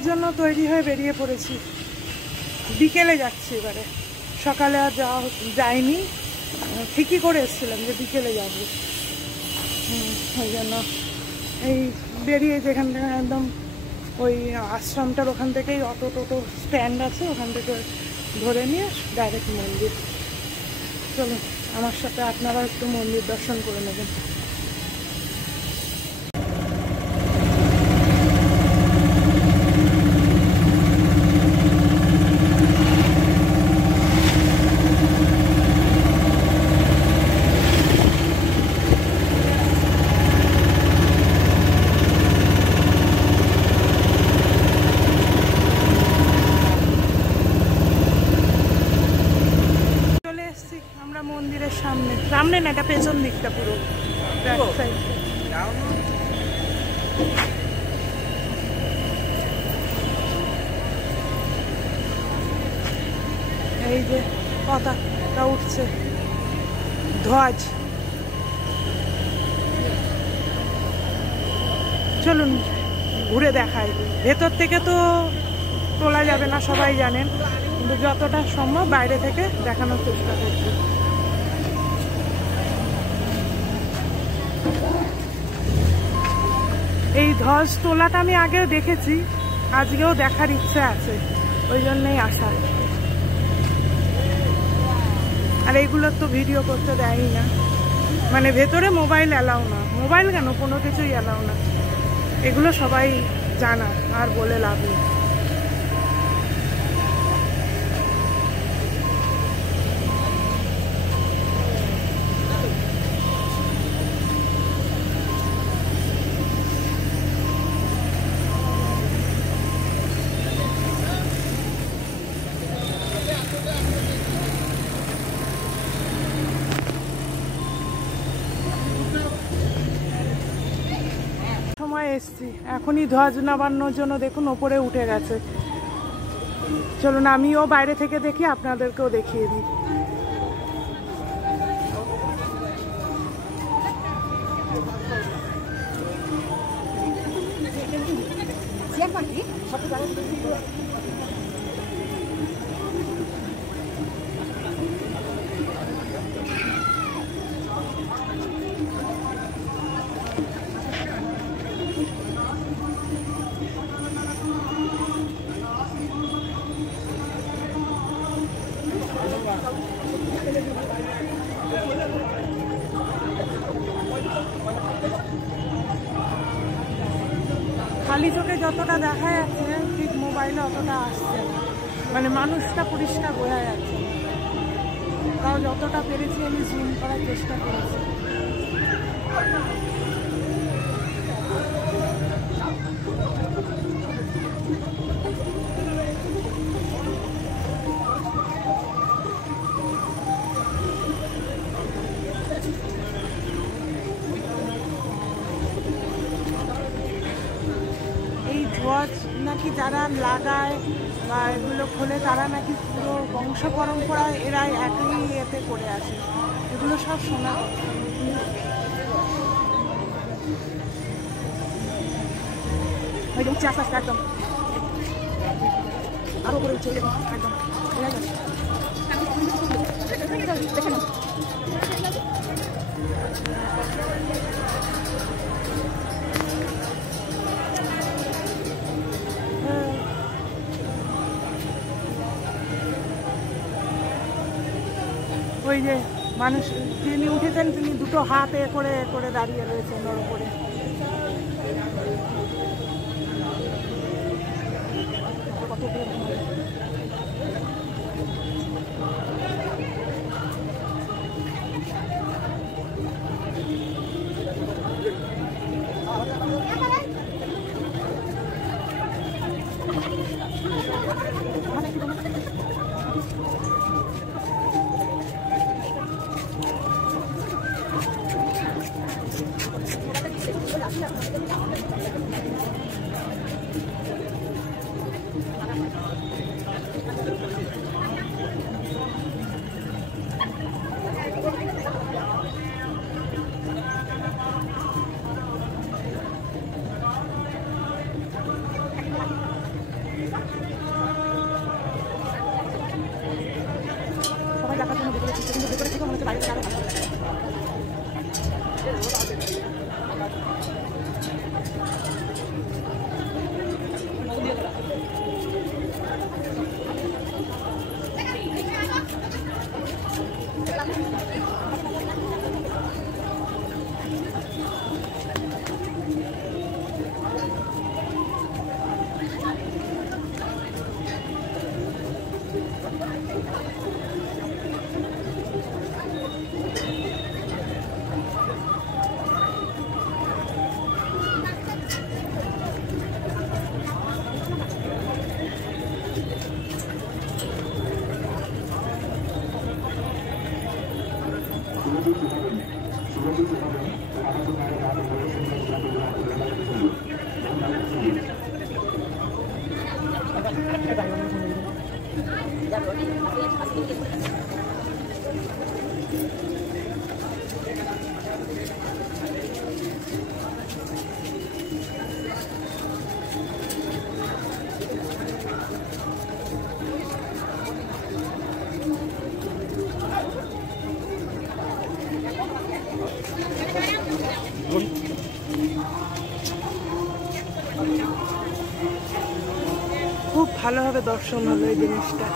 যাওয়ার জন্য তৈরি হয়ে বেরিয়ে পড়েছি। বিকেলে যাচ্ছি এবারে, সকালে আর যাইনি। ঠিকই করে এসেছিলাম যে বিকেলে যাব। ওই জন্য এই বেরিয়ে যেখান থেকে একদম ওই আশ্রমটার ওখান থেকেই অটো টোটো স্ট্যান্ড আছে, ওখান থেকে ধরে নিয়ে ডাইরেক্ট মন্দির। চলুন আমার সাথে আপনারা একটু মন্দির দর্শন করে নেবেন। আমরা মন্দিরের সামনে, সামনে না, এটা পেছন দিকটা পুরো এই যে পতাকা উঠছে, ধ্বজ। চলুন ঘুরে দেখাই। ভেতর থেকে তো তোলা যাবে না, সবাই জানেন, কিন্তু যতটা সম্ভব বাইরে থেকে দেখানোর চেষ্টা করছি। এই ধ্বজ তোলাটা আমি আগেও দেখেছি, আজকেও দেখার ইচ্ছে আছে, ওই জন্যই আসা। আর এইগুলোর তো ভিডিও করতে দেয়ই না, মানে ভেতরে মোবাইল অ্যালাউ না। মোবাইল কেন, কোনো কিছুই অ্যালাউ না, এগুলো সবাই জানা, আর বলে লাভ নেই। সময় এসছি, এখনই ধ্বজ নামানোর জন্য দেখুন ওপরে উঠে গেছে। চলুন আমিও বাইরে থেকে দেখি, আপনাদেরকেও দেখিয়ে দিই। খালি চোখে যতটা দেখা যাচ্ছে ঠিক মোবাইলে অতটা আসছে না, মানে মানুষটা পরিষ্কার বোঝা যাচ্ছে না। তাও যতটা পেরেছি আমি জুম করার চেষ্টা করেছি। ধ্বজ নাকি যারা লাগায় বা এগুলো খোলে, তারা নাকি পুরো বংশ পরম্পরায় এরা একই এতে করে আসে, এগুলো সব শোনা। উঠছে আস্তে আস্তে, একদম আরো করে উঠছে, একদম দেখে না। ওই যে মানুষ যিনি উঠেছেন তিনি দুটো হাত এ করে দাঁড়িয়ে রয়েছেন ওর উপরে। খুব ভালোভাবে দর্শন হলো এই জিনিসটা।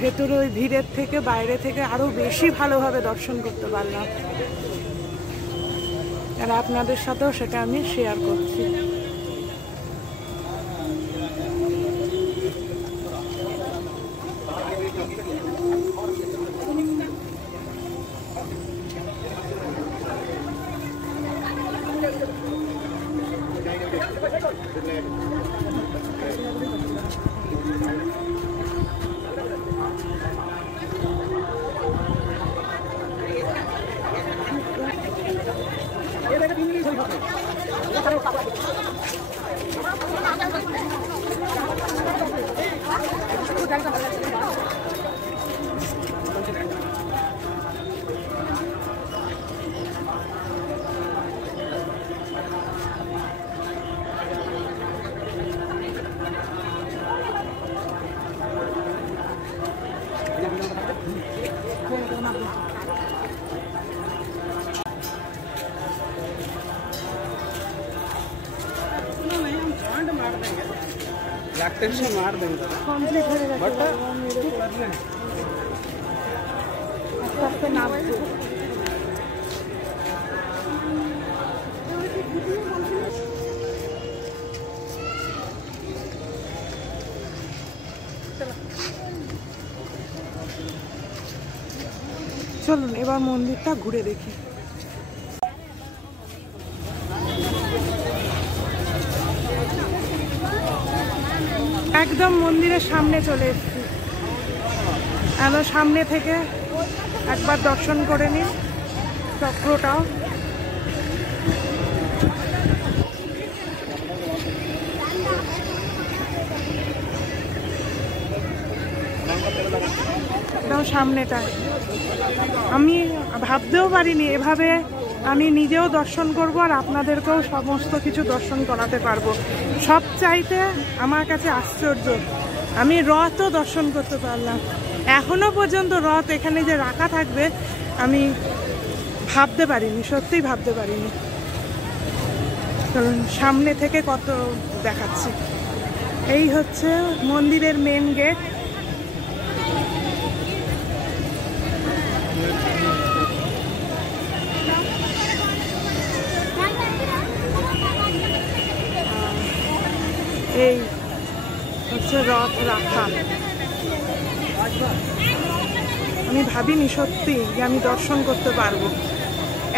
ভেতরে ওই ভিড়ের থেকে বাইরে থেকে আরো বেশি ভালোভাবে দর্শন করতে পারলাম, আর আপনাদের সাথেও সেটা আমি শেয়ার করছি। मार देंगे कंप्लीट हो जाएगा नाम চলুন এবার মন্দিরটা ঘুরে দেখি। একদম মন্দিরের সামনে চলে এসেছি, এবার সামনে থেকে একবার দর্শন করে নিন চক্রটাও। একদম সামনেটা আমি ভাবতেও পারিনি এভাবে আমি নিজেও দর্শন করব আর আপনাদেরকেও সমস্ত কিছু দর্শন করাতে পারবো। সব চাইতে আমার কাছে আশ্চর্য আমি রথও দর্শন করতে পারলাম। এখনো পর্যন্ত রথ এখানে যে রাখা থাকবে আমি ভাবতে পারিনি, সত্যিই ভাবতে পারিনি। কারণ সামনে থেকে কত দেখাচ্ছি। এই হচ্ছে মন্দিরের মেন গেট। এই হচ্ছে রথ রাখা। আমি ভাবিনি সত্যি যে আমি দর্শন করতে পারবো,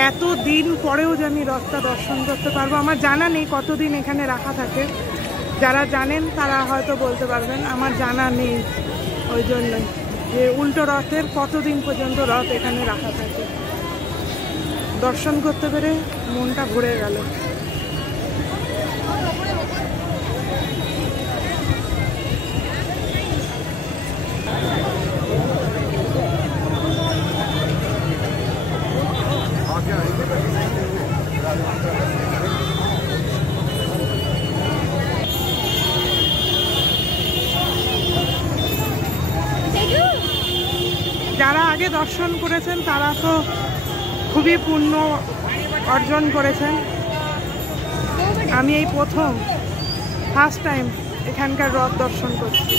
এত দিন পরেও যে আমি রথটা দর্শন করতে পারবো। আমার জানা নেই কতদিন এখানে রাখা থাকে, যারা জানেন তারা হয়তো বলতে পারবেন, আমার জানা নেই। ওই জন্যই যে উল্টো রথের কতদিন পর্যন্ত রথ এখানে রাখা থাকে। দর্শন করতে পেরে মনটা ভরে গেল। দর্শন করেছেন তারা তো খুবই পুণ্য অর্জন করেছেন। আমি এই প্রথম ফার্স্ট টাইম এখানকার রথ দর্শন করছি।